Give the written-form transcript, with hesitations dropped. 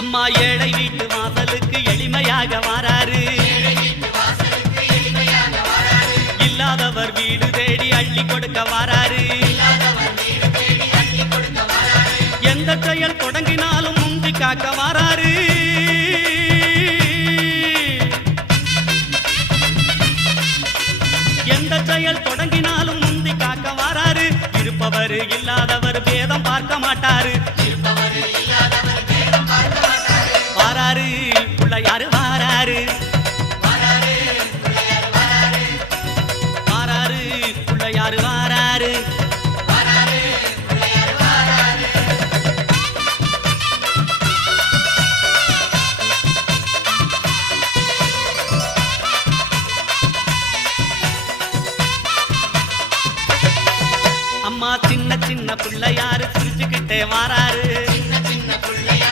அம்மா ஏழை வீட்டு வாசலுக்கு எளிமையாக வாராரு. இல்லாதவர் வீடு தேடி அள்ளி கொடுக்க வாராரு. எந்த செயல் தொடங்கினாலும் முந்தி காக்க வாராரு. எந்த செயல் தொடங்கினாலும் முந்தி காக்க வாராரு. இருப்பவர் இல்லாதவர் பேதம் பார்க்க மாட்டாரு. வாராரு பிள்ளையாரு வாராரு. வாராரு பிள்ளையாரு வாராரு. அம்மா சின்ன சின்ன பிள்ளையாரு சிரிச்சுக்கிட்டே வாராரு.